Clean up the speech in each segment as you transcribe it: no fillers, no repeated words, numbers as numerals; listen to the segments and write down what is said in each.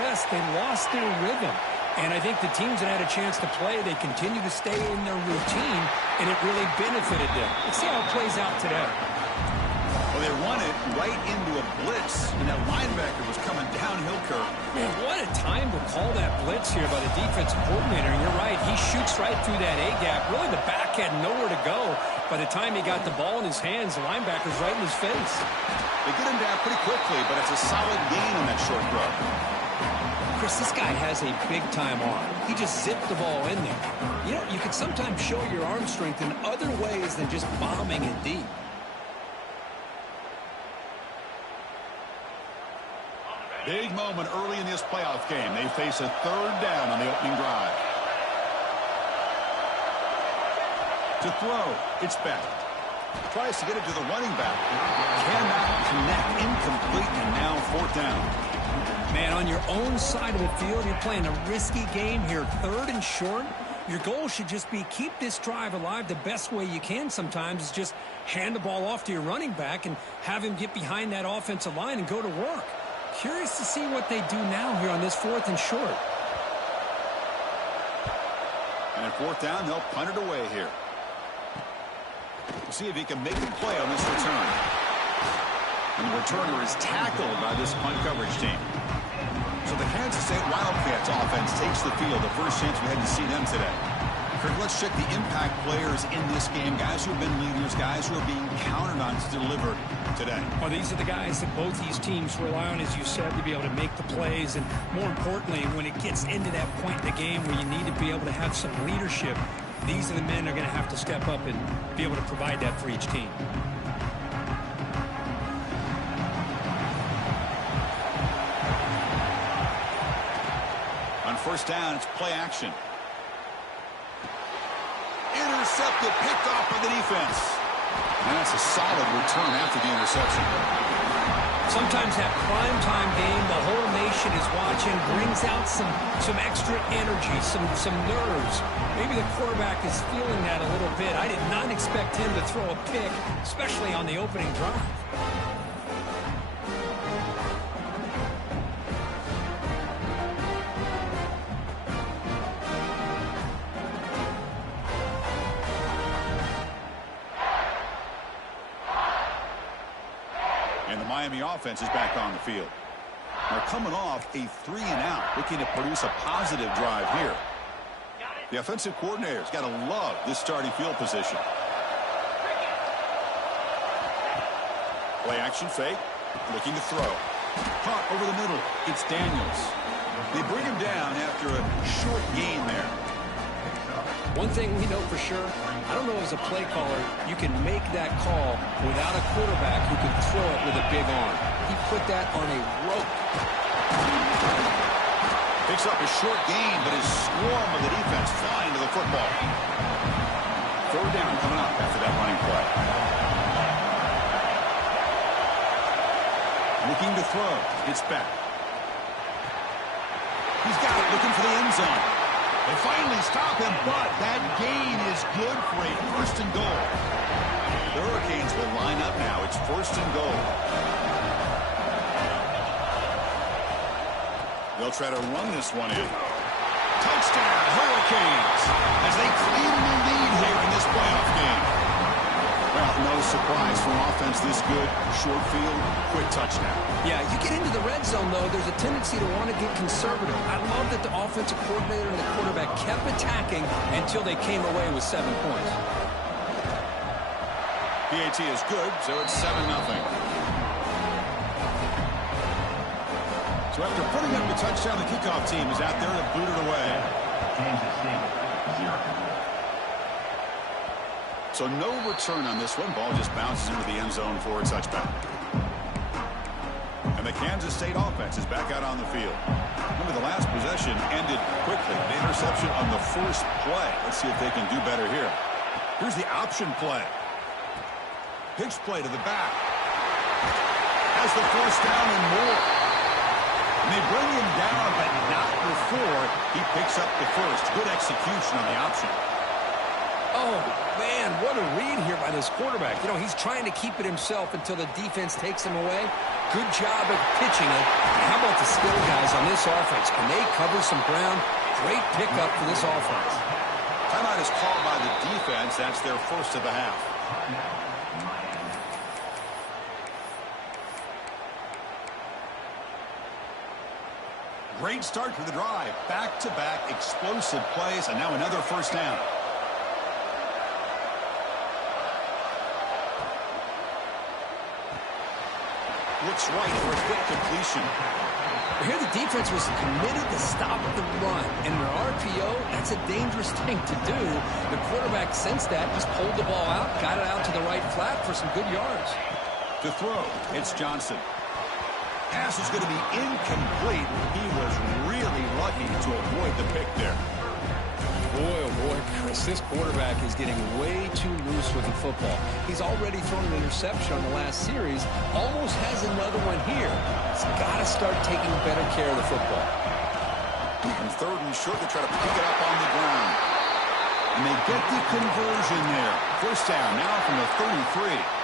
rest, they lost their rhythm. And I think the teams that had a chance to play, they continue to stay in their routine, and it really benefited them. Let's see how it plays out today. Well, they run it right into a blitz, and that linebacker was coming downhill, Kirk. Man, what a time to call that blitz here by the defensive coordinator. And you're right, he shoots right through that A-gap. Really, the back had nowhere to go. By the time he got the ball in his hands, the linebacker's right in his face. They get him down pretty quickly, but it's a solid gain on that short throw. Chris, this guy has a big-time arm. He just zipped the ball in there. You know, you can sometimes show your arm strength in other ways than just bombing it deep. Big moment early in this playoff game. They face a third down on the opening drive. To throw, it's back. Tries to get it to the running back. Cannot connect, incomplete, and now fourth down. Man, on your own side of the field, you're playing a risky game here, third and short. Your goal should just be keep this drive alive the best way you can sometimes is just hand the ball off to your running back and have him get behind that offensive line and go to work. Curious to see what they do now here on this fourth and short. And at fourth down, they'll punt it away here. We'll see if he can make a play on this return. And the returner is tackled by this punt coverage team. So the Kansas State Wildcats offense takes the field. The first chance we had to see them today. Kirk, let's check the impact players in this game. Guys who have been leaders, guys who are being counted on to deliver today. Well, these are the guys that both these teams rely on, as you said, to be able to make the plays. And more importantly, when it gets into that point in the game where you need to be able to have some leadership, these are the men that are going to have to step up and be able to provide that for each team. On first down, it's play action. Intercepted, picked off by the defense. And that's a solid return after the interception. Sometimes that primetime game, the whole nation is watching, brings out some extra energy, some nerves. Maybe the quarterback is feeling that a little bit. I did not expect him to throw a pick, especially on the opening drive. And the Miami offense is back on the field. They're coming off a 3-and-out, looking to produce a positive drive here. The offensive coordinator's got to love this starting field position. Play action fake, looking to throw. Caught over the middle. It's Daniels. They bring him down after a short gain there. One thing we know for sure, I don't know as a play caller, you can make that call without a quarterback who can throw it with a big arm. He put that on a rope. Picks up a short gain, but his swarm of the defense flying to the football. Third down coming up after that running play. Looking to throw. It's back. He's got it, looking for the end zone. They finally stop him, but that gain is good for a first and goal. The Hurricanes will line up now. It's first and goal. They'll try to run this one in. Touchdown, Hurricanes, as they claim the lead here in this playoff game. Well, no surprise for an offense this good. Short field, quick touchdown. Yeah, you get into the red zone, though, there's a tendency to want to get conservative. I love that the offensive coordinator and the quarterback kept attacking until they came away with 7 points. PAT is good, so it's 7-0. So after putting up the touchdown, the kickoff team is out there to boot it away. So no return on this one. Ball just bounces into the end zone for a touchback. And the Kansas State offense is back out on the field. Remember, the last possession ended quickly. The interception on the first play. Let's see if they can do better here. Here's the option play. Pitch play to the back. Has the first down and more. And they bring him down, but not before he picks up the first. Good execution on the option. Oh, man, what a read here by this quarterback. You know, he's trying to keep it himself until the defense takes him away. Good job of pitching it. And how about the skill guys on this offense? Can they cover some ground? Great pickup for this offense. Timeout is called by the defense. That's their first of the half. Great start to the drive. Back-to-back explosive plays, and now another first down. Looks right for a quick completion. Here the defense was committed to stop the run. And in an RPO, that's a dangerous thing to do. The quarterback sensed that, just pulled the ball out, got it out to the right flat for some good yards. To throw, it's Johnson. Pass is going to be incomplete. He was really lucky to avoid the pick there. Boy, oh boy, Chris, this quarterback is getting way too loose with the football. He's already thrown an interception on the last series, almost has another one here. He's got to start taking better care of the football. And third and short, they try to pick it up on the ground. And they get the conversion there. First down now from the 33.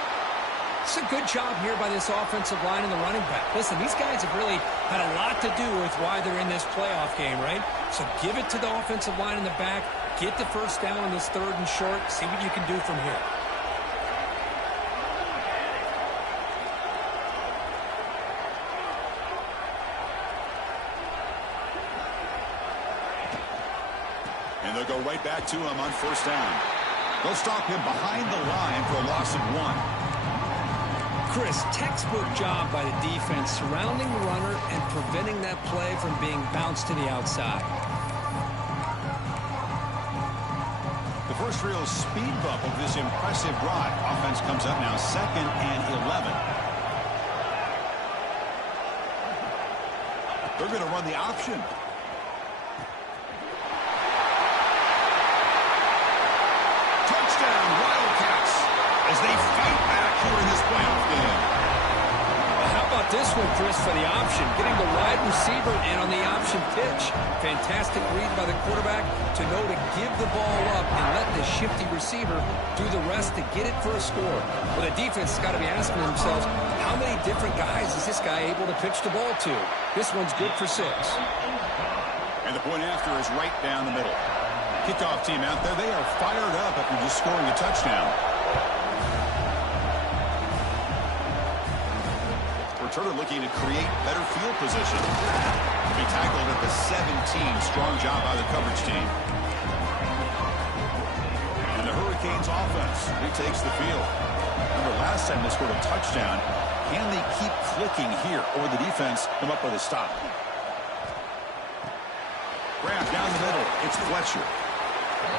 It's a good job here by this offensive line and the running back. Listen, these guys have really had a lot to do with why they're in this playoff game, right? So give it to the offensive line in the back. Get the first down on this third and short. See what you can do from here. And they'll go right back to him on first down. They'll stop him behind the line for a loss of 1. Chris, textbook job by the defense surrounding the runner and preventing that play from being bounced to the outside. The first real speed bump of this impressive drive. Offense comes up now 2nd and 11. They're going to run the option. Touchdown, Wildcats, as they fight back here in this playoff game. Well, how about this one, Chris, for the option? Getting the wide receiver in on the option pitch. Fantastic read by the quarterback to know to give the ball up and let the shifty receiver do the rest to get it for a score. Well, the defense has got to be asking themselves, how many different guys is this guy able to pitch the ball to? This one's good for 6. And the point after is right down the middle. Kickoff team out there, they are fired up after just scoring a touchdown. Returner looking to create better field position. To be tackled at the 17. Strong job by the coverage team. And the Hurricanes offense retakes the field. Remember, last time they scored a touchdown. Can they keep clicking here, or the defense come up with a stop? Grab down the middle. It's Fletcher.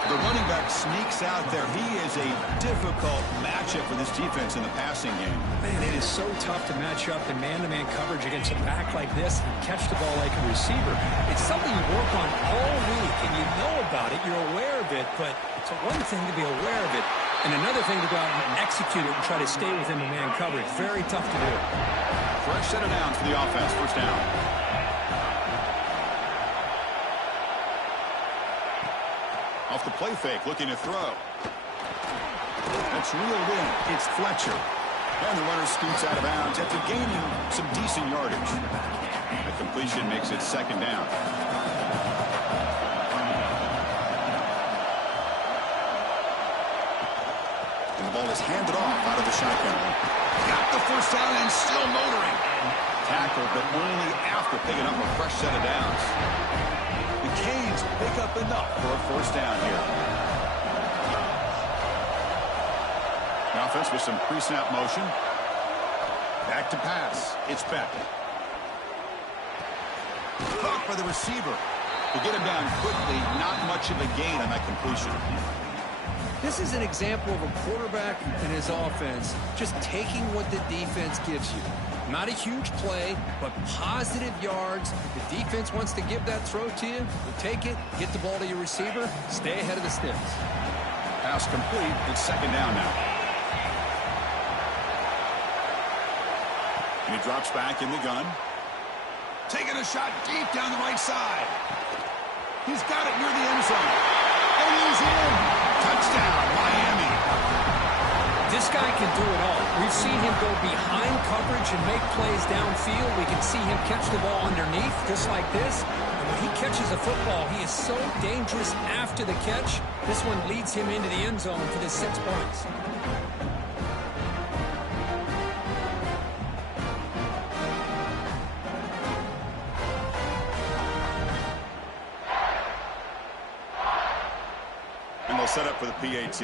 The running back sneaks out there. He is a difficult matchup for this defense in the passing game. Man, it is so tough to match up in man-to-man coverage against a back like this and catch the ball like a receiver. It's something you work on all week, and you know about it. You're aware of it, but it's one thing to be aware of it, and another thing to go out and execute it and try to stay within the man coverage. Very tough to do. Fresh set of downs for the offense. First down. Off the play fake, looking to throw. That's reeled in. It's Fletcher. And the runner scoots out of bounds after gaining some decent yardage. The completion makes it 2nd down. And the ball is handed off out of the shotgun. Got the first down and still motoring. Tackled, but only after picking up a fresh set of downs. The Canes pick up enough for a first down here. The offense with some pre-snap motion. Back to pass. It's Beck. Caught by the receiver. To get him down quickly, not much of a gain on that completion. This is an example of a quarterback and his offense just taking what the defense gives you. Not a huge play, but positive yards. The defense wants to give that throw to you. You take it, get the ball to your receiver, stay ahead of the sticks. Pass complete. It's 2nd down now. And he drops back in the gun. Taking a shot deep down the right side. He's got it near the end zone. And he's in. Touchdown, Miami. This guy can do it all. We've seen him go behind coverage and make plays downfield. We can see him catch the ball underneath just like this. And when he catches a football, he is so dangerous after the catch. This one leads him into the end zone for the 6 points. And they'll set up for the PAT.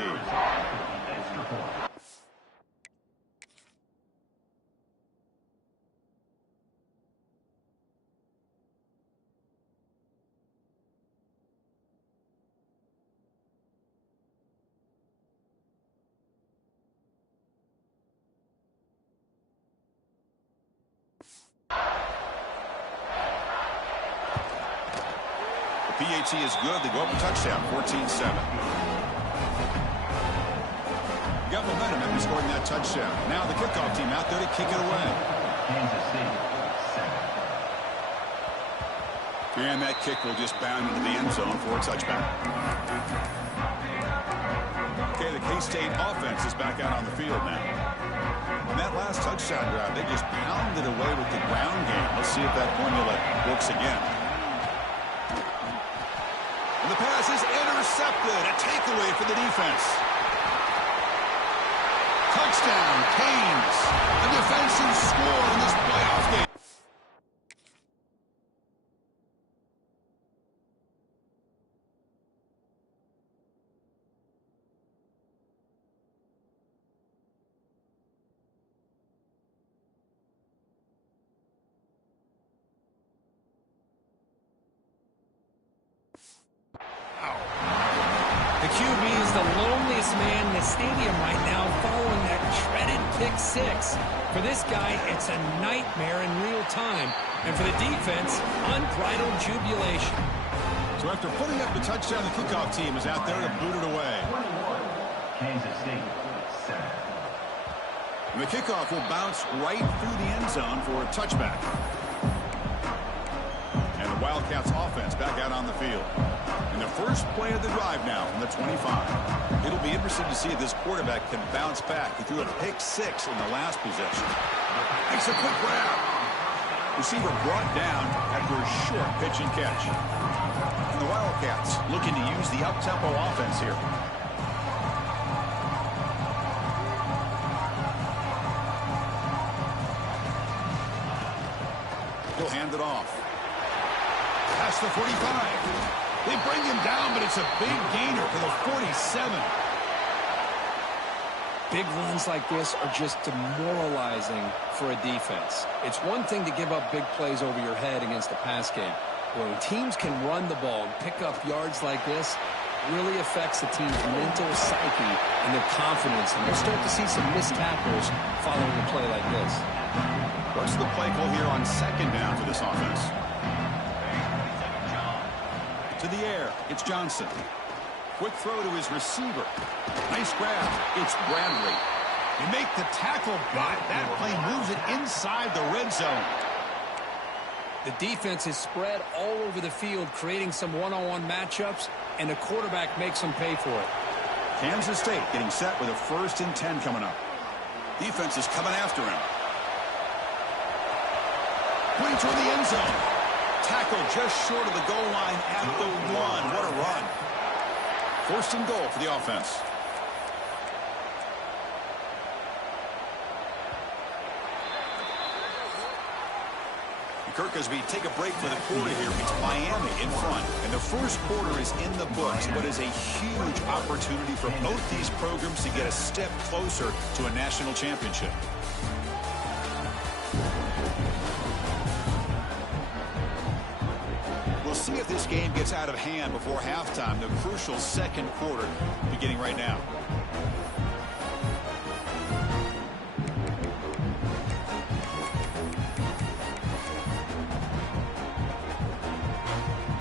PAT is good. They go up a touchdown, 14-7. Got momentum after scoring that touchdown. Now the kickoff team out there to kick it away. And that kick will just bound into the end zone for a touchback. Okay, the K-State offense is back out on the field now. On that last touchdown drive, they just pounded away with the ground game. Let's see if that formula works again. And the pass is intercepted. A takeaway for the defense. Touchdown, Canes. A defensive score in this playoff game. The QB is the loneliest man in the stadium right now following that dreaded pick 6. For this guy, it's a nightmare in real time. And for the defense, unbridled jubilation. So after putting up the touchdown, the kickoff team is out there to boot it away. Kansas State, 7. And the kickoff will bounce right through the end zone for a touchback. And the Wildcats offense back out on the field. And the first play of the drive now from the 25. It'll be interesting to see if this quarterback can bounce back. He threw a pick 6 in the last possession. Makes a quick grab. Receiver brought down after a short pitch and catch. And the Wildcats looking to use the up-tempo offense here. He'll hand it off. Past the 45. They bring him down, but it's a big gainer for the 47. Big runs like this are just demoralizing for a defense. It's one thing to give up big plays over your head against a pass game. When teams can run the ball and pick up yards like this, it really affects the team's mental psyche and their confidence. And we'll start to see some missed tackles following a play like this. What's the play call here on second down for this offense? To the air, it's Johnson. Quick throw to his receiver. Nice grab. It's Bradley. You make the tackle, but that play moves it inside the red zone. The defense is spread all over the field, creating some one-on-one matchups, and the quarterback makes them pay for it. Kansas State getting set with a 1st and 10 coming up. Defense is coming after him. Pointing toward the end zone. Tackle just short of the goal line at the 1. What a run. 1st and goal for the offense. Kirk, as we take a break for the quarter here, it's Miami in front. And the first quarter is in the books, but is a huge opportunity for both these programs to get a step closer to a national championship. We'll see if this game gets out of hand before halftime, the crucial second quarter beginning right now.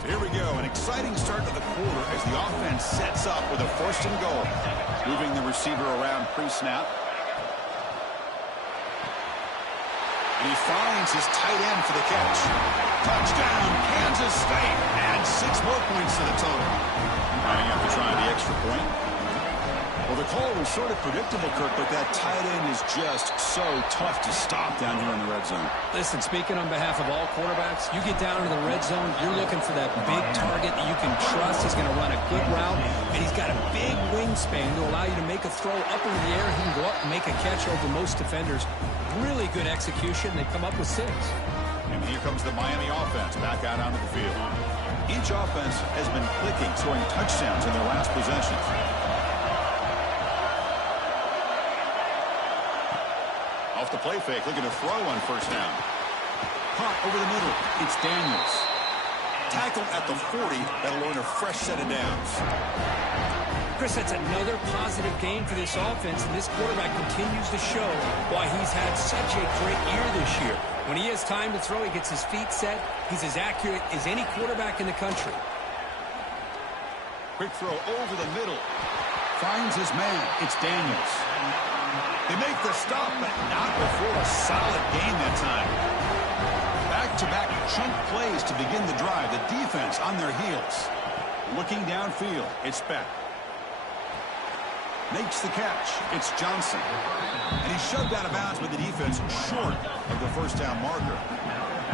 So here we go, an exciting start to the quarter as the offense sets up with a 1st and goal. Moving the receiver around pre-snap. And he finds his tight end for the catch. Touchdown, Kansas State. And 6 more points to the total. Running up to try the extra point. Well, the call was was sort of predictable, Kirk, but that tight end is just so tough to stop down here in the red zone. Listen, speaking on behalf of all quarterbacks, you get down into the red zone, you're looking for that big target that you can trust is going to run a good route, and he's got a big wingspan to allow you to make a throw up into the air. He can go up and make a catch over most defenders. Really good execution. They come up with 6. And here comes the Miami offense back out onto the field. Each offense has been clicking, scoring touchdowns in their last possessions. Off the play fake, looking to throw on first down. Pop over the middle. It's Daniels. Tackled at the 40. That'll earn a fresh set of downs. Chris, that's another positive game for this offense, and this quarterback continues to show why he's had such a great year this year. When he has time to throw, he gets his feet set. He's as accurate as any quarterback in the country. Quick throw over the middle. Finds his man. It's Daniels. They make the stop, but not before a solid gain that time. Back-to-back chunk plays to begin the drive. The defense on their heels. Looking downfield, it's Beck. Makes the catch. It's Johnson. And he's shoved out of bounds with the defense short of the first down marker.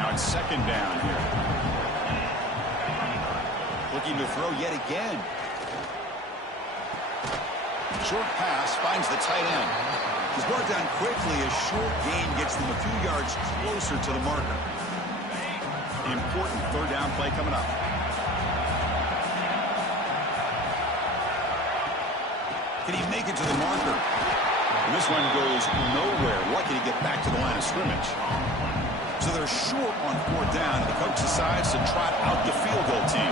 Now it's second down here. Looking to throw yet again. Short pass finds the tight end. He's brought down quickly. A short gain gets them a few yards closer to the marker. The important third down play coming up. Can he make it to the marker? And this one goes nowhere. Lucky to get back to the line of scrimmage. So they're short on fourth down, and the coach decides to trot out the field goal team.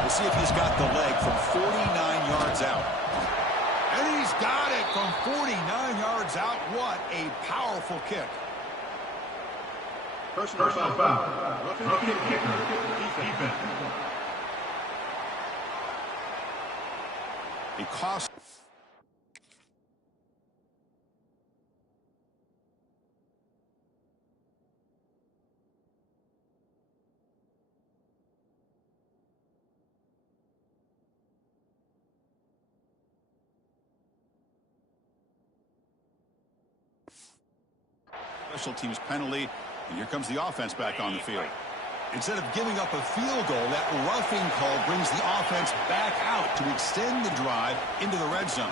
We'll see if he's got the leg from 49 yards out. And he's got it from 49 yards out. What a powerful kick. Personal foul. Roughing kicker. Defense. It cost. Special teams penalty, and here comes the offense back on the field. Instead of giving up a field goal, that roughing call brings the offense back out to extend the drive into the red zone.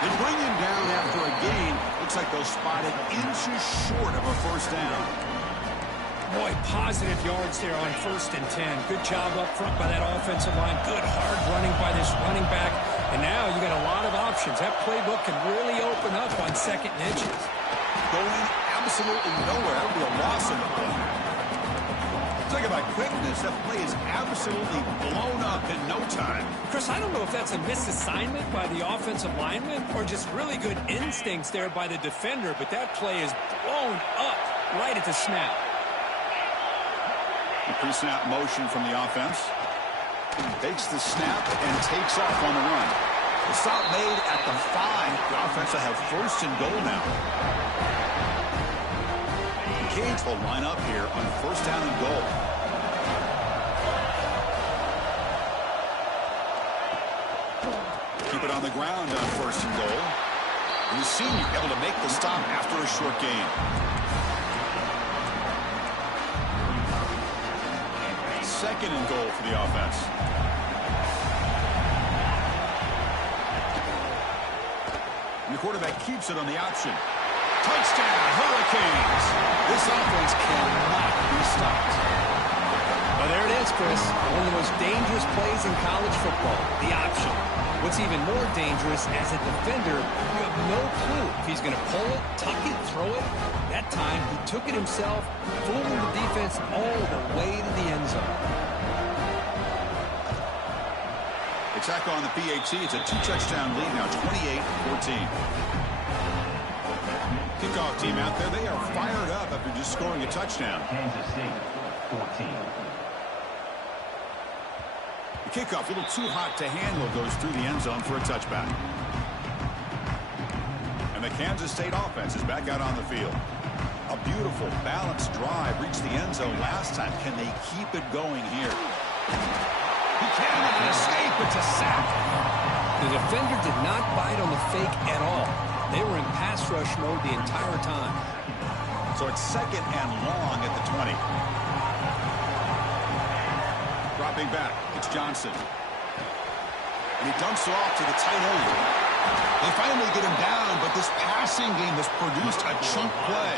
They bring him down after a gain. Looks like they'll spot it inches short of a first down. Boy, positive yards there on 1st and 10. Good job up front by that offensive line. Good hard running by this running back. And now you got a lot of options. That playbook can really open up on 2nd and inches. Going absolutely nowhere. That would be a loss of the play. Talk about quickness. That play is absolutely blown up in no time. Chris, I don't know if that's a misassignment by the offensive lineman or just really good instincts there by the defender, but that play is blown up right at the snap. The pre-snap motion from the offense. Takes the snap and takes off on the run. The stop made at the 5. The offense will have 1st and goal now. The Canes will line up here on 1st down and goal. Keep it on the ground on 1st and goal. And the senior able to make the stop after a short gain. 2nd and goal for the offense. And the quarterback keeps it on the option. Touchdown, Hurricanes! This offense cannot be stopped. Well, there it is, Chris. One of the most dangerous plays in college football, the option. What's even more dangerous, as a defender, you have no clue if he's going to pull it, tuck it, throw it. That time, he took it himself, fooling the defense all the way to the end zone. It's back on the PAT. It's a 2-touchdown lead now, 28-14. Kickoff team out there, they are fired up after just scoring a touchdown. Kansas State, 14. The kickoff, a little too hot to handle, goes through the end zone for a touchback. And the Kansas State offense is back out on the field. A beautiful, balanced drive reached the end zone last time. Can they keep it going here? He can't escape. It's a sack. The defender did not bite on the fake at all. They were in pass rush mode the entire time. So it's 2nd and long at the 20. Dropping back, it's Johnson. And he dumps it off to the tight end. They finally get him down, but this passing game has produced a chunk play.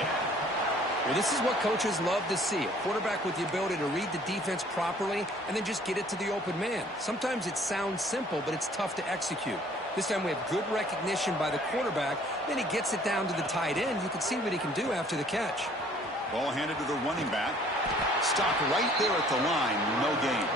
Well, this is what coaches love to see. A quarterback with the ability to read the defense properly and then just get it to the open man. Sometimes it sounds simple, but it's tough to execute. This time we have good recognition by the quarterback. Then he gets it down to the tight end. You can see what he can do after the catch. Ball handed to the running back. Stopped right there at the line. No gain.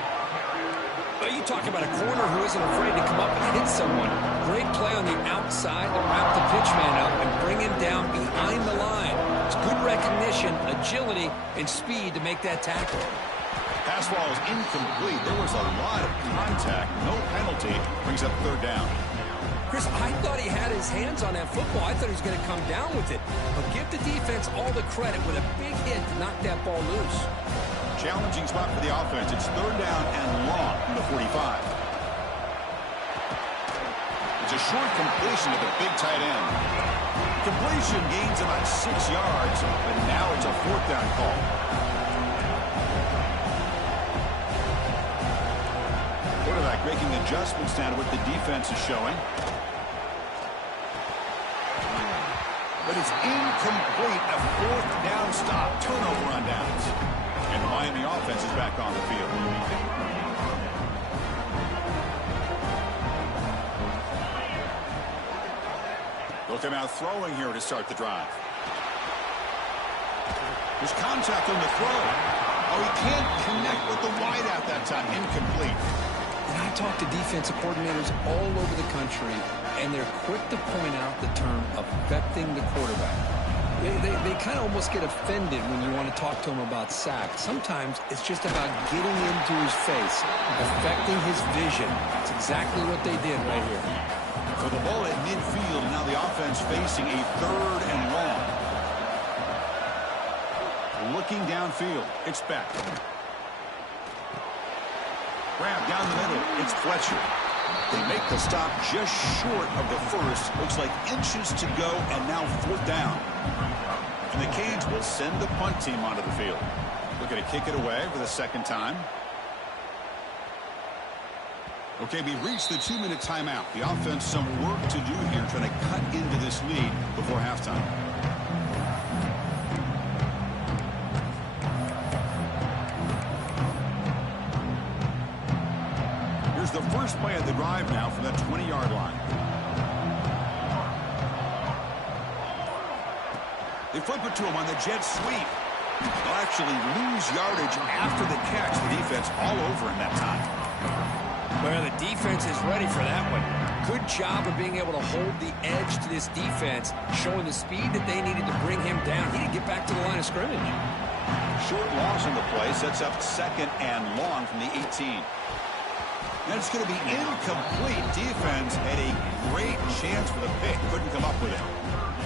Well, you talk about a corner who isn't afraid to come up and hit someone. Great play on the outside to wrap the pitchman up and bring him down behind the line. It's good recognition, agility, and speed to make that tackle. Pass ball is incomplete. There was a lot of contact. No penalty. Brings up 3rd down. Chris, I thought he had his hands on that football. I thought he was going to come down with it. But give the defense all the credit with a big hit to knock that ball loose. Challenging spot for the offense. It's 3rd down and long from the 45. It's a short completion to the big tight end. Completion gains about 6 yards, but now it's a 4th down call. Quarterback making adjustments now to what the defense is showing. But it's incomplete. A 4th down stop. Turnover on downs. And the Miami offense is back on the field. They'll come out throwing here to start the drive. There's contact on the throw. Oh, he can't connect with the wideout that time. Incomplete. And I talk to defensive coordinators all over the country, and they're quick to point out the term affecting the quarterback. They kind of almost get offended when you want to talk to them about sacks. Sometimes it's just about getting into his face, affecting his vision. It's exactly what they did right here. For the ball at midfield, now the offense facing a 3rd and long. Looking downfield, it's Beck. Grab down the middle, it's Fletcher. They make the stop just short of the first. Looks like inches to go, and now 4th down. And the Canes will send the punt team onto the field. Looking to kick it away for the 2nd time. Okay, we reached the 2-minute timeout. The offense some work to do here, trying to cut into this lead before halftime. Here's the first play of the drive now from that 20-yard line. They flip it to him on the jet sweep. They'll actually lose yardage after the catch. The defense all over him that time. Well, the defense is ready for that one. Good job of being able to hold the edge to this defense, showing the speed that they needed to bring him down. He didn't get back to the line of scrimmage. Short loss in the play sets up 2nd and long from the 18. And it's going to be incomplete. Defense had a great chance for the pick. Couldn't come up with it.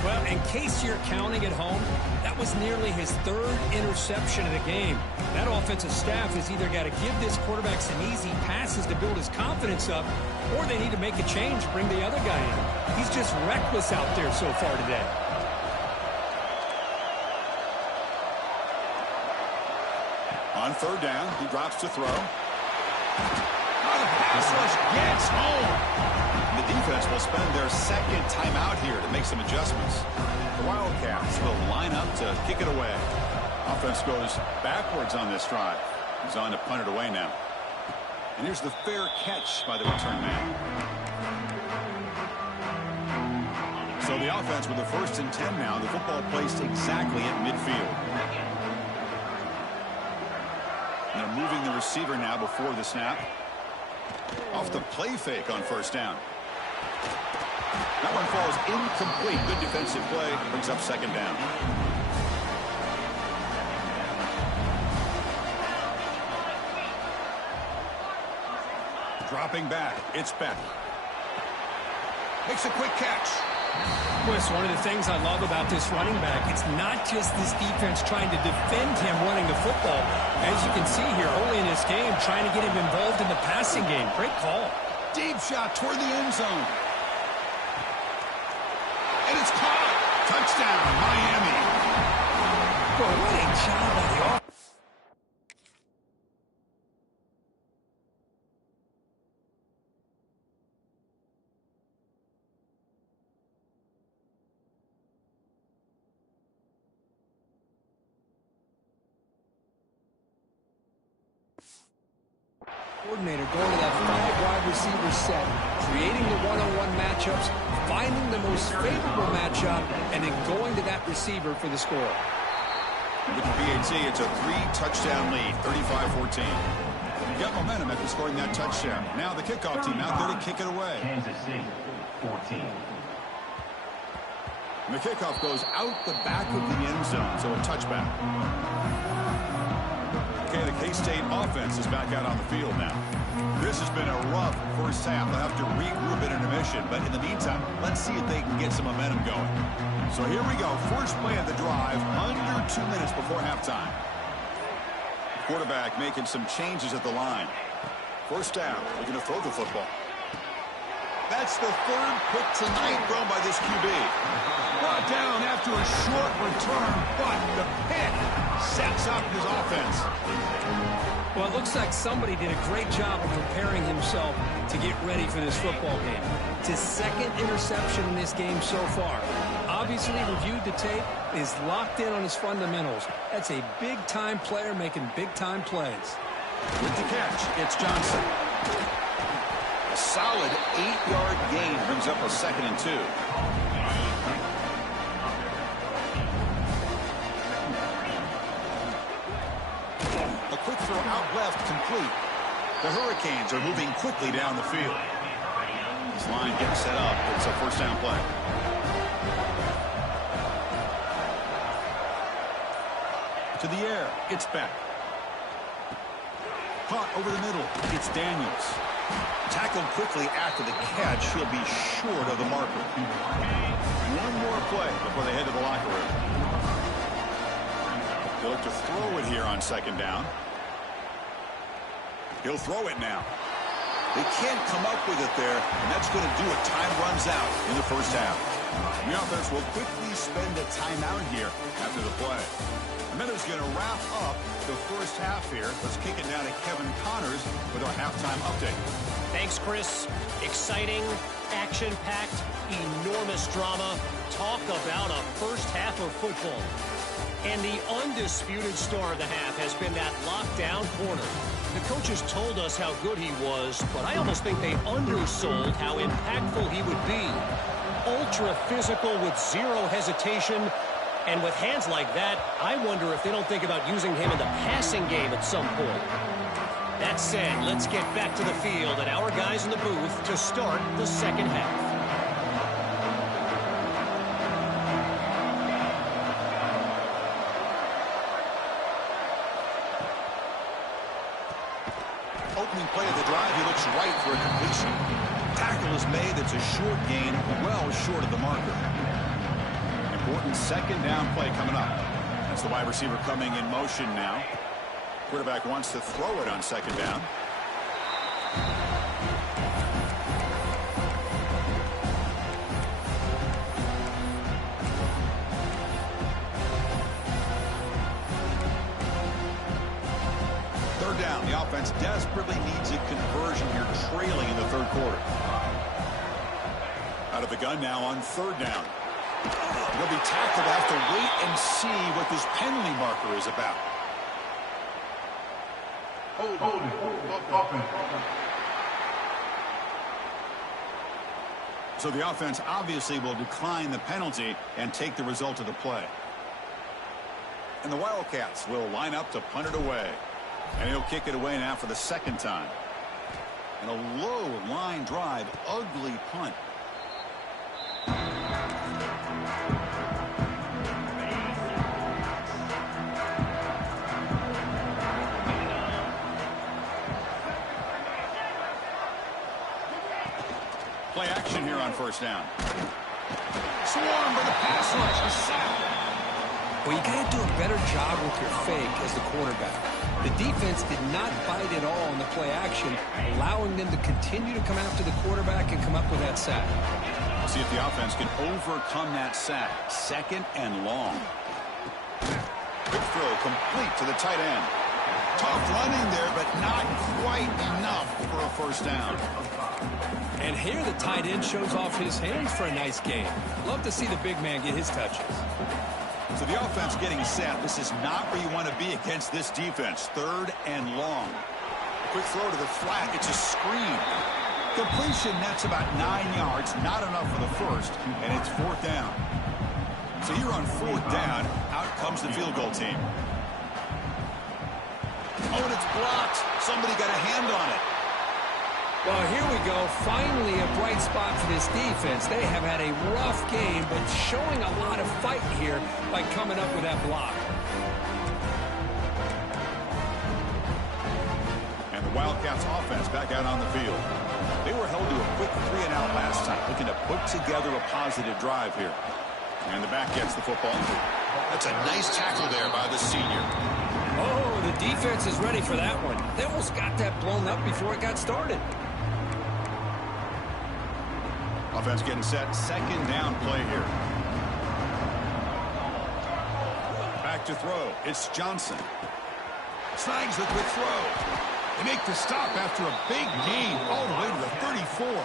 Well, in case you're counting at home, that was nearly his 3rd interception of the game. That offensive staff has either got to give this quarterback some easy passes to build his confidence up, or they need to make a change, bring the other guy in. He's just reckless out there so far today. On 3rd down, he drops to throw. The pass rush gets home. The defense will spend their 2nd timeout here to make some adjustments. The Wildcats will line up to kick it away. Offense goes backwards on this drive. He's on to punt it away now. And here's the fair catch by the return man. So the offense with the 1st and 10 now. The football placed exactly at midfield. And they're moving the receiver now before the snap. Off the play fake on 1st down. That one falls incomplete. Good defensive play. Brings up 2nd down. Dropping back. It's Beck. Makes a quick catch. Chris, one of the things I love about this running back, it's not just this defense trying to defend him running the football. As you can see here early in this game, trying to get him involved in the passing game. Great call. Deep shot toward the end zone. And it's caught. Touchdown, Miami. Well, what a job by the offense. Coordinator going to that 5-wide receiver set, creating the one-on-one matchups, finding the most favorable matchup, and then going to that receiver for the score. With the PAT, it's a 3-touchdown lead, 35-14. You got momentum after scoring that touchdown. Now the kickoff team out there to kick it away. Kansas City, 14. And the kickoff goes out the back of the end zone, so a touchback. Okay, the K-State offense is back out on the field now. This has been a rough first half. They'll have to regroup in intermission, but in the meantime, let's see if they can get some momentum going. So here we go. First play of the drive, under 2 minutes before halftime. Quarterback making some changes at the line. First down, looking to throw the football. That's the third pick tonight thrown by this QB. Brought down after a short return, but the pick sets up his offense. Well, it looks like somebody did a great job of preparing himself to get ready for this football game. It's his second interception in this game so far. Obviously reviewed the tape, is locked in on his fundamentals. That's a big-time player making big-time plays. With the catch, it's Johnson. A solid 8-yard gain brings up a 2nd and 2. A quick throw out left, complete. The Hurricanes are moving quickly down the field. This line getting set up. It's a first down play. To the air, it's Beck. Caught over the middle, it's Daniels. Tackled quickly after the catch. He'll be short of the marker. One more play before they head to the locker room. They'll look to throw it here on 2nd down. He'll throw it now. They can't come up with it there, and that's going to do it. Time runs out in the first half. The offense will quickly spend a timeout here after the play. And then it's going to wrap up the first half here. Let's kick it down to Kevin Connors with our halftime update. Thanks, Chris. Exciting, action-packed, enormous drama. Talk about a first half of football. And the undisputed star of the half has been that lockdown corner. The coaches told us how good he was, but I almost think they undersold how impactful he would be. Ultra physical with zero hesitation. And with hands like that, I wonder if they don't think about using him in the passing game at some point. That said, let's get back to the field and our guys in the booth to start the second half. Opening play of the drive, he looks right for a completion. Tackle is made. That's a short gain, well short of the marker. Important 2nd down play coming up. That's the wide receiver coming in motion now. Quarterback wants to throw it on 2nd down. Third down. The offense desperately needs a conversion here, trailing in the 3rd quarter. Out of the gun now on 3rd down. He'll be tackled. They'll have to wait and see what this penalty marker is about. Hold it. Offense. So the offense obviously will decline the penalty and take the result of the play. And the Wildcats will line up to punt it away. And he'll kick it away now for the 2nd time. And a low line drive, ugly punt. Play action here on 1st down. Swarm by the pass rush. A sack. Well, you got to do a better job with your fake as the quarterback. The defense did not bite at all in the play action, allowing them to continue to come after the quarterback and come up with that sack. We'll see if the offense can overcome that sack. 2nd and long. Quick throw complete to the tight end. Tough running there, but not quite enough for a first down. And here the tight end shows off his hands for a nice game. Love to see the big man get his touches. So the offense getting set. This is not where you want to be against this defense. 3rd and long. Quick throw to the flat. It's a screen. Completion, that's about 9 yards. Not enough for the first, and it's 4th down. So here on 4th down, out comes the field goal team. Oh, and it's blocked. Somebody got a hand on it. Well, here we go. Finally a bright spot for this defense. They have had a rough game, but showing a lot of fight here by coming up with that block. And the Wildcats offense back out on the field. They were held to a quick 3-and-out last time, looking to put together a positive drive here. And the back gets the football. That's a nice tackle there by the senior. Oh, the defense is ready for that one. They almost got that blown up before it got started. Offense getting set. 2nd down play here. Back to throw. It's Johnson. Snags the quick throw. They make the stop after a big gain all the way to the 34.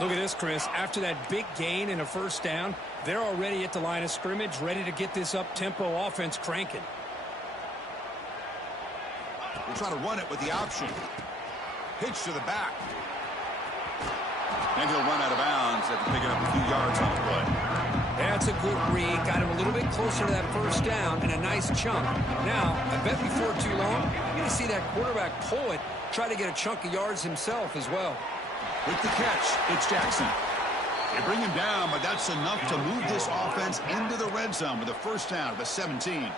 Look at this, Chris. After that big gain and a first down, they're already at the line of scrimmage, ready to get this up-tempo offense cranking. We'll try to run it with the option. Pitch to the back. And he'll run out of bounds after picking up a few yards on the play. That's a good read. Got him a little bit closer to that first down and a nice chunk. Now, I bet before too long, you're going to see that quarterback pull it, try to get a chunk of yards himself as well. With the catch, it's Jackson. They bring him down, but that's enough to move this offense into the red zone with a first down of the 17.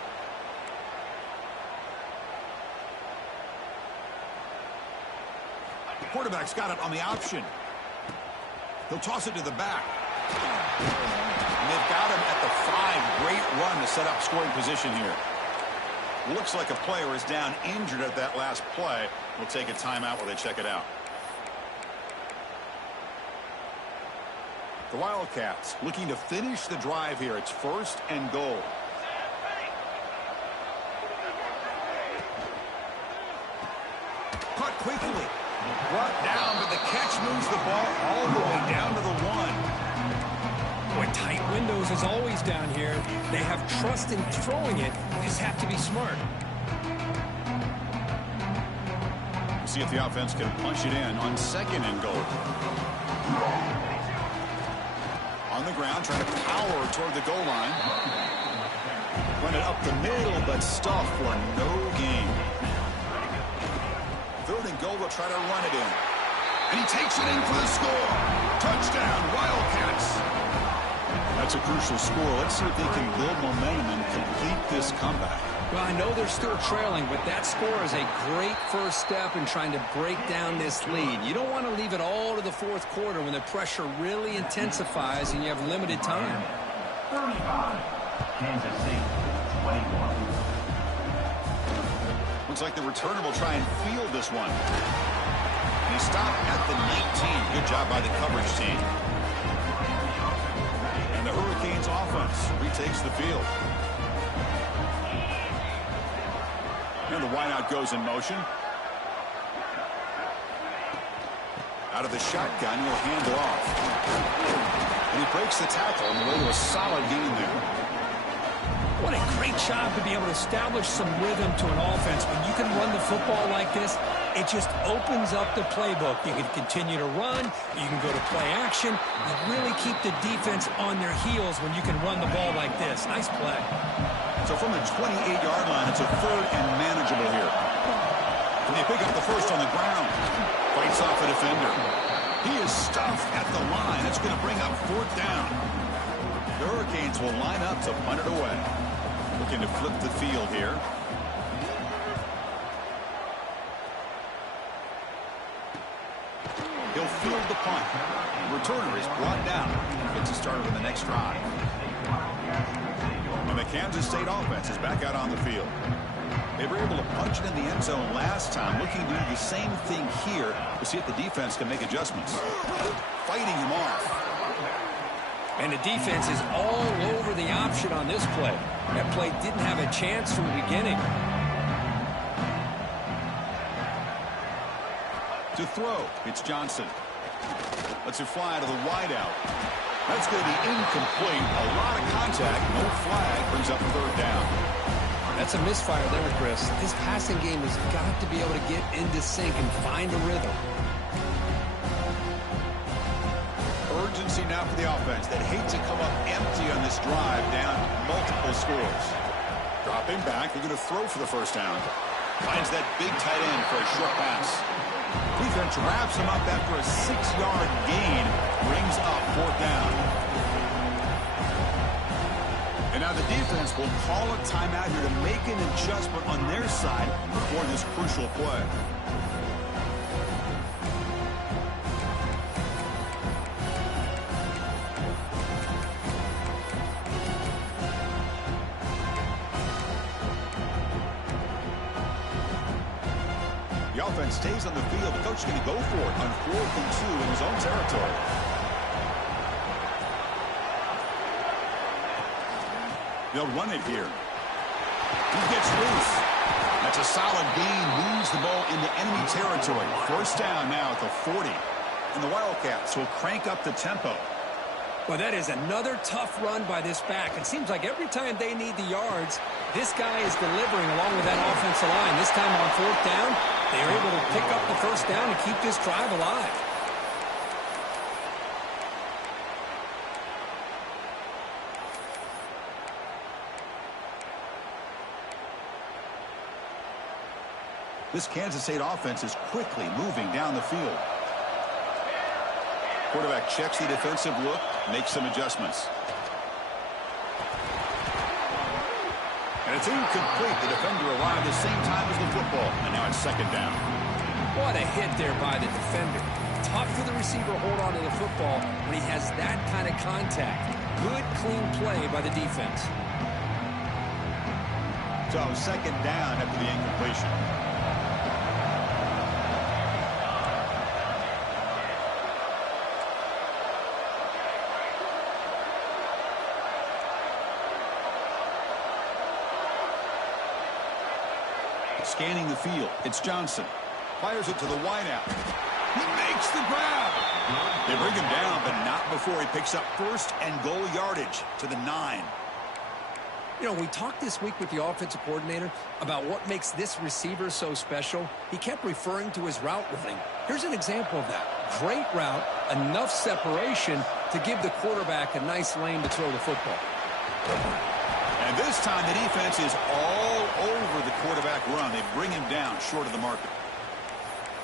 The quarterback's got it on the option. He'll toss it to the back. And they've got him at the 5. Great run to set up scoring position here. Looks like a player is down injured at that last play. We'll take a timeout while they check it out. The Wildcats looking to finish the drive here. It's 1st and goal. Caught quickly. Brought down, but the catch moves the ball all the way down to the 1. Boy, tight windows is always down here. They have trust in throwing it. They just have to be smart. We'll see if the offense can punch it in on 2nd and goal. On the ground, trying to power toward the goal line. Run it up the middle, but stuff for no gain. 3rd and goal, they'll try to run it in. And he takes it in for the score. Touchdown, Wildcats. That's a crucial score. Let's see if they can build momentum and complete this comeback. Well, I know they're still trailing, but that score is a great first step in trying to break down this lead. You don't want to leave it all to the 4th quarter when the pressure really intensifies and you have limited time. 35, Kansas City, 21. Looks like the returner will try and field this one. He stopped at the 19. Good job by the coverage team. And the Hurricanes offense retakes the field. And the wideout goes in motion. Out of the shotgun, he'll hand it off. And he breaks the tackle on the way to a solid gain there. What a great job to be able to establish some rhythm to an offense. When you can run the football like this, it just opens up the playbook. You can continue to run. You can go to play action. You really keep the defense on their heels when you can run the ball like this. Nice play. So from the 28-yard line, it's a 3rd and manageable here. And they pick up the first on the ground. Fights off a defender. He is stuffed at the line. It's going to bring up 4th down. The Hurricanes will line up to punt it away. Looking to flip the field here. He'll field the punt. The returner is brought down and gets a starter in the next drive. And the Kansas State offense is back out on the field. They were able to punch it in the end zone last time, looking to do the same thing here to see if the defense can make adjustments. Fighting him off. And the defense is all over the option on this play. That play didn't have a chance from the beginning. To throw, it's Johnson. Lets it fly to the wideout. That's going to be incomplete. A lot of contact, no flag, brings up third down. That's a misfire there, Chris. This passing game has got to be able to get into sync and find a rhythm. Urgency now for the offense. They'd hate to come up empty on this drive, down multiple scores. Dropping back, they're going to throw for the first down. Finds that big tight end for a short pass. Defense wraps him up after a 6-yard gain. Brings up fourth down. And now the defense will call a timeout here to make an adjustment on their side before this crucial play. The offense stays on the field. The coach is going to go for it on 4th and 2 in his own territory. They'll run it here. He gets loose. That's a solid gain. Moves the ball into enemy territory. First down now at the 40. And the Wildcats will crank up the tempo. Well, that is another tough run by this back. It seems like every time they need the yards, this guy is delivering along with that offensive line. This time on fourth down, they are able to pick up the first down and keep this drive alive. This Kansas State offense is quickly moving down the field. Quarterback checks the defensive look, makes some adjustments. And it's incomplete. The defender arrived the same time as the football. And now it's second down. What a hit there by the defender. Tough for the receiver to hold on to the football when he has that kind of contact. Good, clean play by the defense. So second down after the incompletion. Scanning the field, it's Johnson. Fires it to the wideout. He makes the grab. They bring him down, but not before he picks up first and goal yardage to the 9. You know, we talked this week with the offensive coordinator about what makes this receiver so special. He kept referring to his route running. Here's an example of that. Great route, enough separation to give the quarterback a nice lane to throw the football. And this time the defense is all over the quarterback run. They bring him down short of the marker.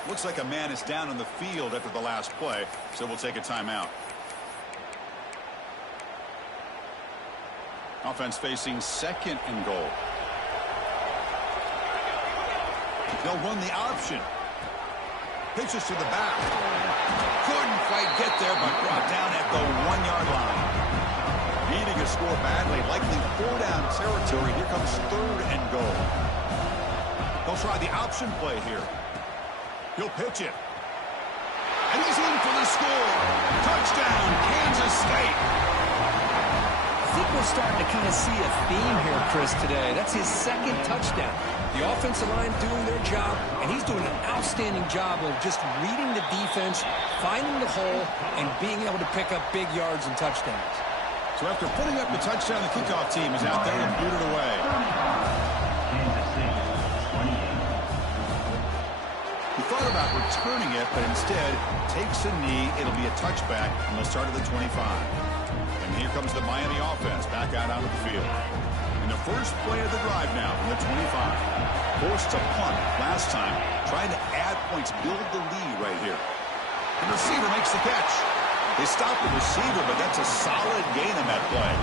Looks like a man is down on the field after the last play, so we'll take a timeout. Offense facing second and goal. They'll run the option. Pitches to the back. Couldn't quite get there, but brought down at the 1-yard line. Needing a score badly, likely 4-down territory. Here comes third and goal. They'll try the option play here. He'll pitch it. And he's in for the score. Touchdown, Kansas State. I think we're starting to kind of see a theme here, Chris, today. That's his second touchdown. The offensive line doing their job, and he's doing an outstanding job of just reading the defense, finding the hole, and being able to pick up big yards and touchdowns. So after putting up the touchdown, the kickoff team is out there and booted away. He thought about returning it, but instead takes a knee. It'll be a touchback, and they'll start at the 25. And here comes the Miami offense back out onto the field. In the first play of the drive now from the 25. Forced to punt last time, trying to add points, build the lead right here. The receiver makes the catch. They stop the receiver, but that's a solid gain on that play.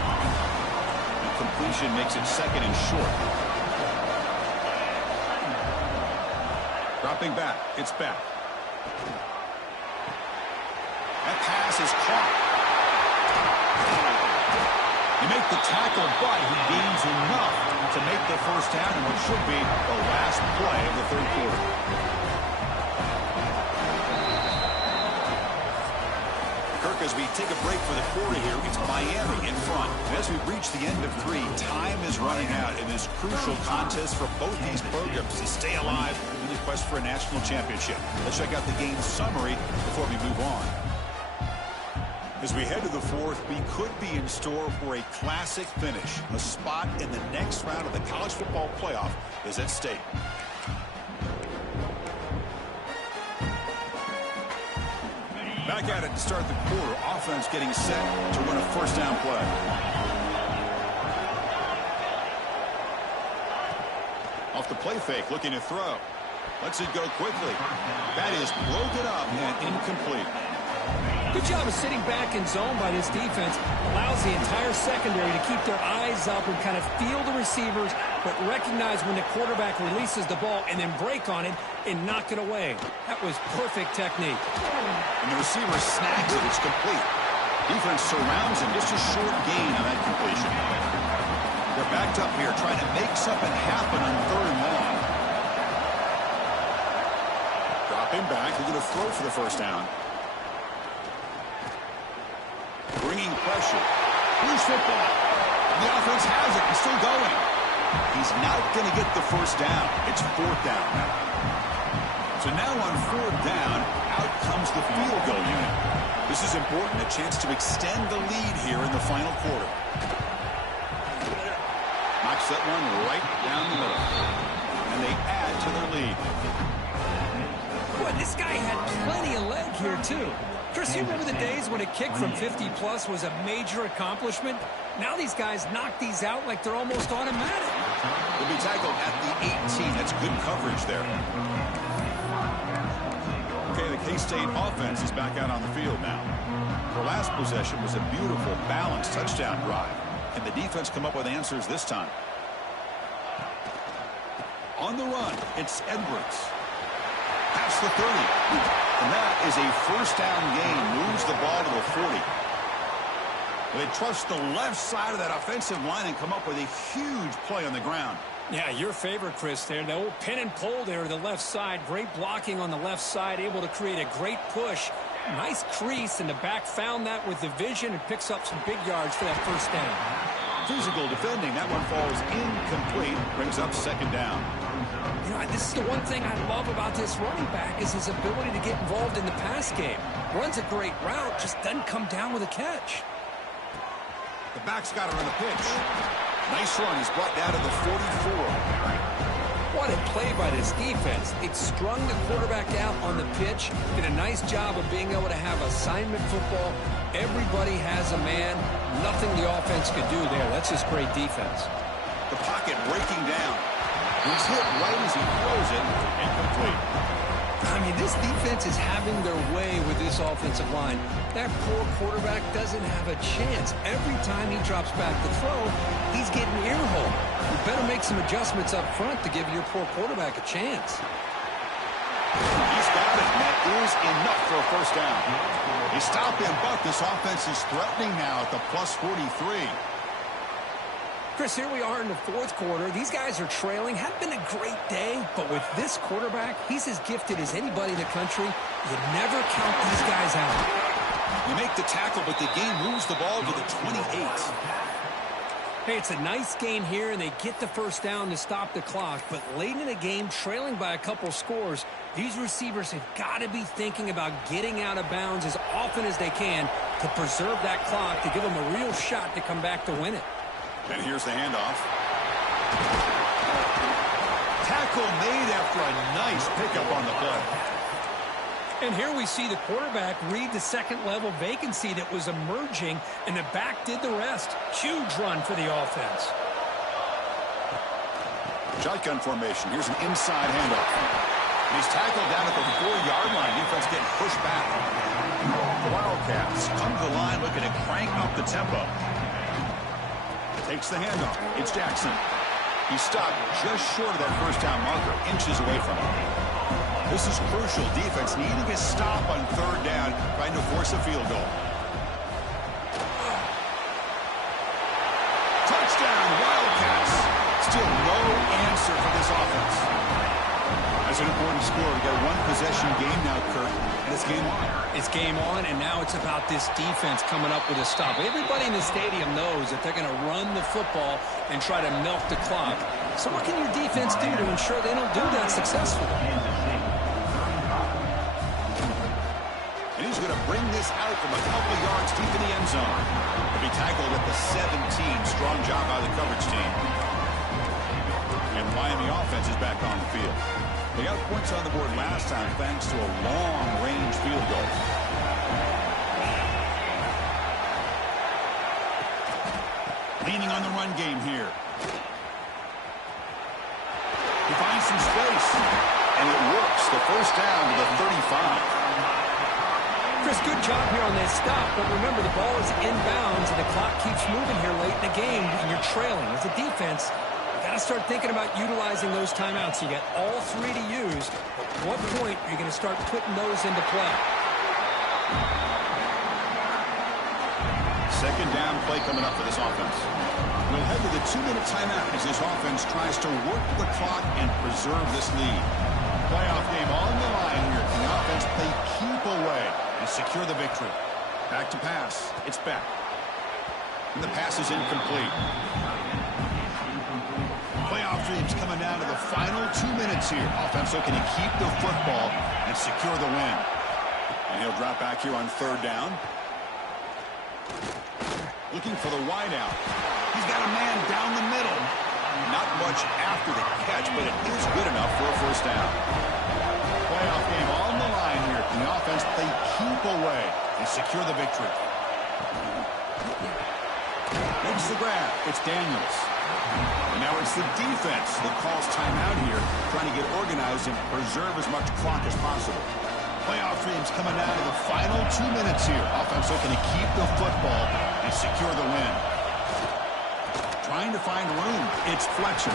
The completion makes it second and short. Dropping back, it's back. That pass is caught. You make the tackle, but he gains enough to make the first down in what should be the last play of the third quarter. Kirk, as we take a break for the quarter here, it's Miami in front. And as we reach the end of 3, time is running out in this crucial contest for both these programs to stay alive in the quest for a national championship. Let's check out the game summary before we move on. As we head to the fourth, we could be in store for a classic finish. A spot in the next round of the college football playoff is at stake. Back at it to start the quarter. Offense getting set to run a first down play. Off the play fake, looking to throw. Lets it go quickly. That is broken up and incomplete. Good job of sitting back in zone by this defense. Allows the entire secondary to keep their eyes up and kind of feel the receivers, but recognize when the quarterback releases the ball and then break on it and knock it away. That was perfect technique. And the receiver snags it. It's complete. Defense surrounds him. Just a short gain on that completion. They're backed up here trying to make something happen on 3rd and long. Dropping back. They're going to throw for the first down. Bringing pressure. Loose football. The offense has it. He's still going. He's not going to get the first down. It's 4th down now. So now on 4th down, out comes the field goal unit. This is important, a chance to extend the lead here in the final quarter. Knocks that one right down the middle. And they add to their lead. Boy, this guy had plenty of leg here, too. Chris, you remember the days when a kick from 50-plus was a major accomplishment? Now these guys knock these out like they're almost automatic. He'll be tackled at the 18. That's good coverage there. Okay, the K-State offense is back out on the field now. Their last possession was a beautiful, balanced touchdown drive. Can the defense come up with answers this time? On the run, it's Edwards. Past the 30. And that is a first down gain. Moves the ball to the 40. They trust the left side of that offensive line and come up with a huge play on the ground. Yeah, your favorite, Chris, there. The old pin and pull there to the left side. Great blocking on the left side. Able to create a great push. Nice crease, and the back found that with the vision and picks up some big yards for that first down. Physical defending. That one falls incomplete. Brings up 2nd down. You know, this is the one thing I love about this running back is his ability to get involved in the pass game. Runs a great route, just doesn't come down with a catch. The back's got her on the pitch. Nice run. He's brought down to the 44. What a play by this defense. It strung the quarterback out on the pitch. Did a nice job of being able to have assignment football. Everybody has a man. Nothing the offense could do there. That's just great defense. The pocket breaking down. He's hit right as he throws it. Incomplete. I mean, this defense is having their way with this offensive line. That poor quarterback doesn't have a chance. Every time he drops back to throw, he's getting earhole. You better make some adjustments up front to give your poor quarterback a chance. He's got it. That is enough for a first down. They stop him, but this offense is threatening now at the plus 43. Chris, here we are in the 4th quarter. These guys are trailing. Hadn't been a great day, but with this quarterback, he's as gifted as anybody in the country. You never count these guys out. You make the tackle, but the game moves the ball to the 28. Hey, it's a nice gain here, and they get the first down to stop the clock. But late in the game, trailing by a couple scores, these receivers have got to be thinking about getting out of bounds as often as they can to preserve that clock, to give them a real shot to come back to win it. And here's the handoff. Tackle made after a nice pickup on the play. And here we see the quarterback read the second-level vacancy that was emerging, and the back did the rest. Huge run for the offense. Shotgun formation. Here's an inside handoff. And he's tackled down at the 4-yard line. Defense getting pushed back. The Wildcats come to the line looking to crank up the tempo. Takes the handoff. It's Jackson. He stopped just short of that first down marker, inches away from him. This is crucial. Defense needing a stop on 3rd down, trying to force a field goal. Still no answer for this offense. That's an important score. We got a one-possession game now, Kirk, and it's game on. It's game on, and now it's about this defense coming up with a stop. Everybody in the stadium knows that they're going to run the football and try to milk the clock. So what can your defense do to ensure they don't do that successfully? And he's going to bring this out from a couple yards deep in the end zone. He'll be tackled at the 17. Strong job by the coverage team. And Miami offense is back on the field. They got points on the board last time thanks to a long-range field goal. Leaning on the run game here. He finds some space, and it works. The first down to the 35. Chris, good job here on that stop, but remember the ball is inbounds and the clock keeps moving here late in the game and you're trailing. As a defense, you got to start thinking about utilizing those timeouts. You got all three to use. At what point are you going to start putting those into play? Second down play coming up for this offense. We'll head to the 2-minute timeout as this offense tries to work the clock and preserve this lead. Playoff game on the line here. Can the offense play keep away and secure the victory? Back to pass. It's back. And the pass is incomplete. Playoff dreams coming down to the final 2 minutes here. Offense looking to keep the football and secure the win. And he'll drop back here on third down. Looking for the wideout. He's got a man down the middle. Not much after the catch, but it is good enough for a first down. Playoff game on the line here. Can the offense play keep away and secure the victory? Makes the grab. It's Daniels. And now it's the defense that calls timeout here, trying to get organized and preserve as much clock as possible. Playoff dreams coming down to the final 2 minutes here. Offense looking to keep the football and secure the win. Trying to find room. It's Fletcher.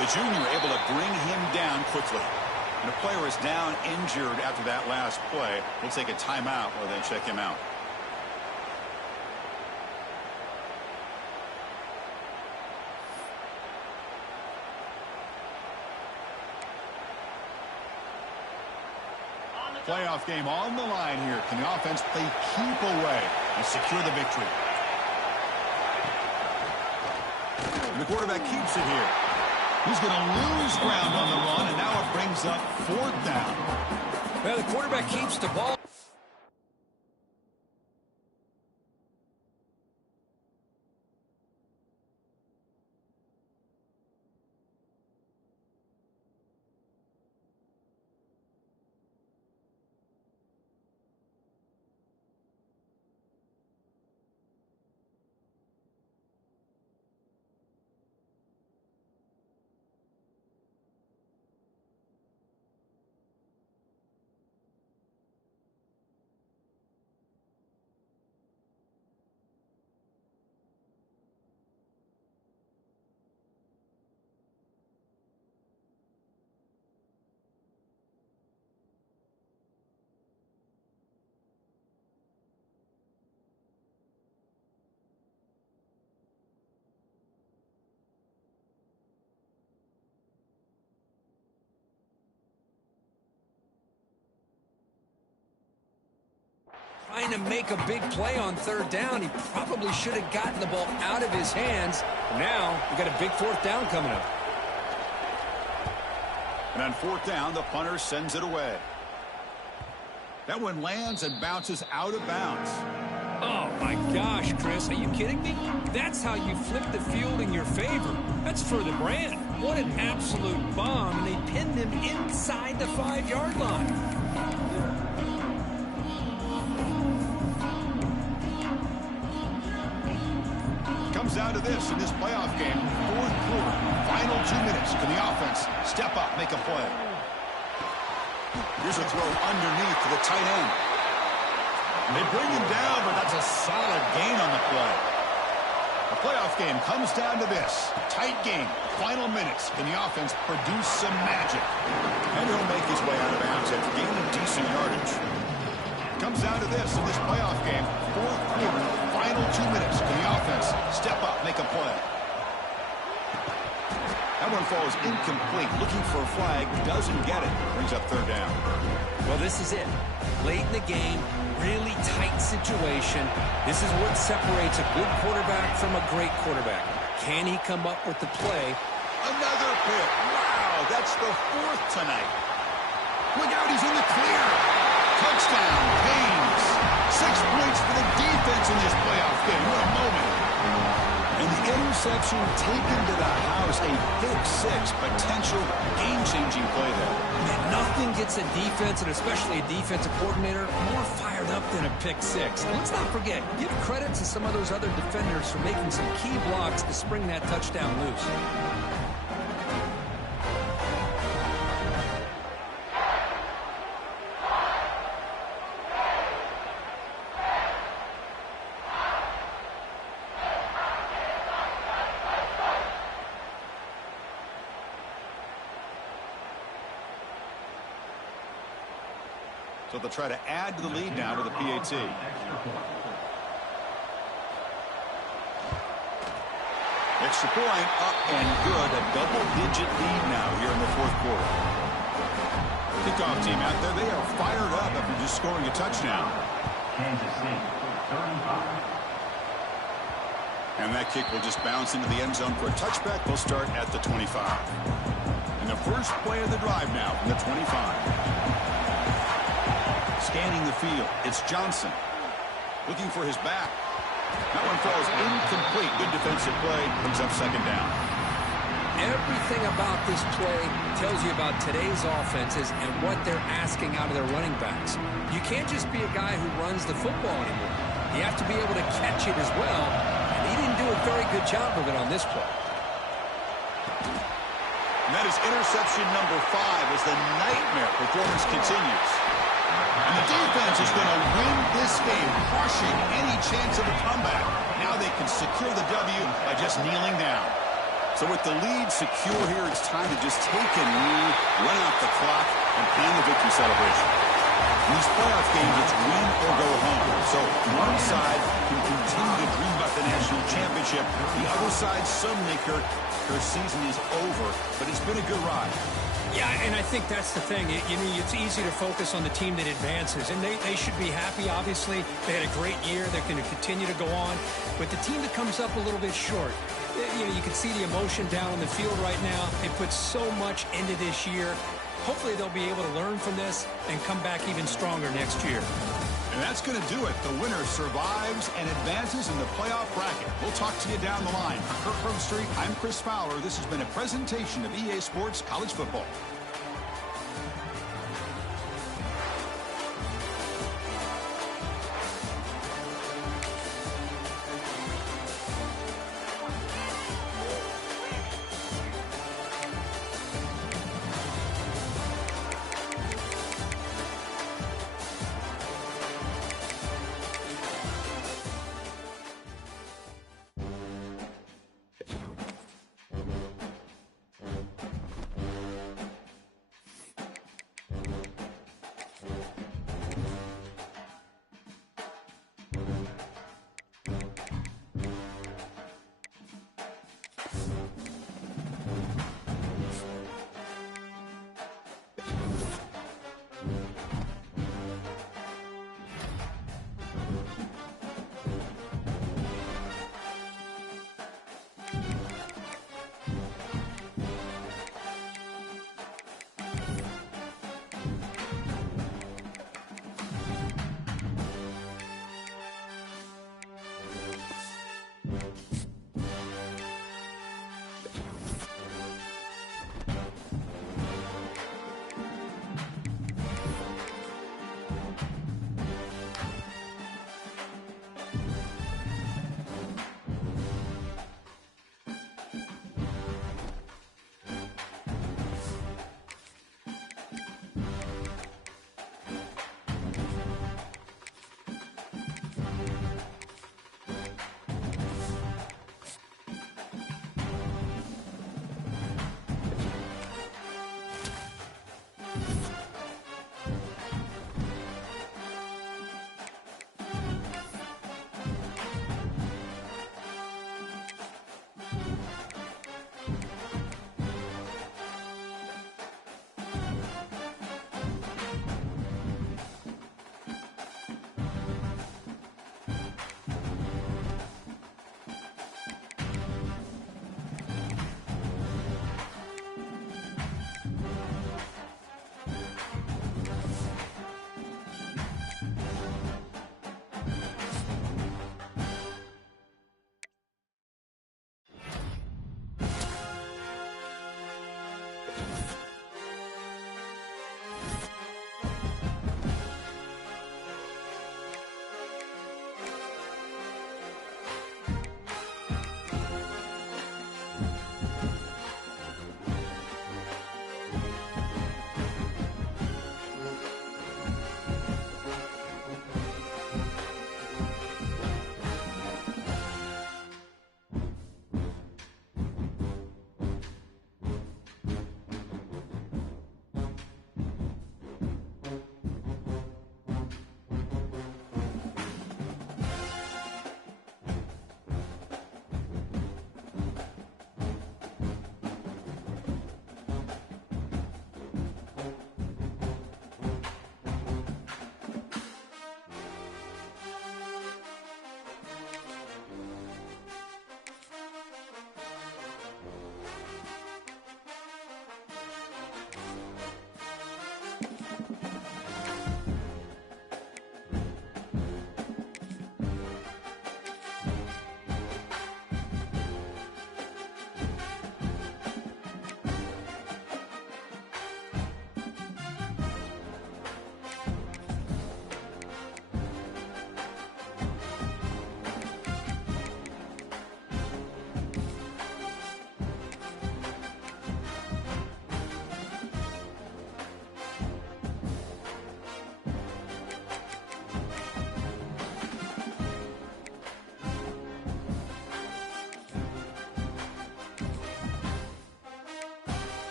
The junior able to bring him down quickly. And the player is down injured after that last play. We'll take a timeout or then check him out. Playoff game on the line here. Can the offense play keep away and secure the victory? And the quarterback keeps it here. He's going to lose ground on the run, and now it brings up fourth down. Well, the quarterback keeps the ball. Trying to make a big play on third down. He probably should have gotten the ball out of his hands. Now, we've got a big fourth down coming up. And on fourth down, the punter sends it away. That one lands and bounces out of bounds. Oh, my gosh, Chris. Are you kidding me? That's how you flip the field in your favor. That's for the brand. What an absolute bomb. And they pinned him inside the 5-yard line. Comes down to this in this playoff game. Fourth quarter, final 2 minutes. Can the offense step up, make a play? Here's a throw underneath to the tight end. They bring him down, but that's a solid gain on the play. The playoff game comes down to this. Tight game, final minutes. Can the offense produce some magic? And he'll make his way out of bounds after gaining decent yardage. Comes down to this in this playoff game. Fourth quarter, final 2 minutes. Can the offense step up, make a play? That one falls incomplete. Looking for a flag. Doesn't get it. Brings up third down. Well, this is it. Late in the game, really tight situation. This is what separates a good quarterback from a great quarterback. Can he come up with the play? Another pick. Wow, that's the fourth tonight. Look out, he's in the clear. Touchdown, Haynes. 6 points for the defense in this playoff game. What a moment. And the interception taken to the house. A pick six, potential game-changing play there. And nothing gets a defense, and especially a defensive coordinator, more fired up than a pick six. And let's not forget, give credit to some of those other defenders for making some key blocks to spring that touchdown loose. So they'll try to add to the lead now with a PAT. Extra point up and good. A double-digit lead now here in the fourth quarter. Kickoff team out there, they are fired up after just scoring a touchdown. Kansas City, 35. And that kick will just bounce into the end zone for a touchback. They'll start at the 25. And the first play of the drive now from the 25. Scanning the field, it's Johnson. Looking for his back. That one falls incomplete. Good defensive play. Brings up second down. Everything about this play tells you about today's offenses and what they're asking out of their running backs. You can't just be a guy who runs the football anymore. You have to be able to catch it as well, and he didn't do a very good job of it on this play. And that is interception number 5 as the nightmare performance continues. And the defense is going to win this game, crushing any chance of a comeback. Now they can secure the W by just kneeling down. So with the lead secure here, it's time to just take a knee, run out the clock, and plan the victory celebration. In these playoff games, it's win or go home. So one side can continue to dream about the national championship. The other side suddenly, Kurt, her season is over, but it's been a good ride. Yeah, and I think that's the thing. You know, it's easy to focus on the team that advances, and they should be happy, obviously. They had a great year. They're going to continue to go on. But the team that comes up a little bit short, you know, you can see the emotion down on the field right now. They put so much into this year. Hopefully they'll be able to learn from this and come back even stronger next year. And that's going to do it. The winner survives and advances in the playoff bracket. We'll talk to you down the line. For Kurt Herbstreit, I'm Chris Fowler. This has been a presentation of EA Sports College Football.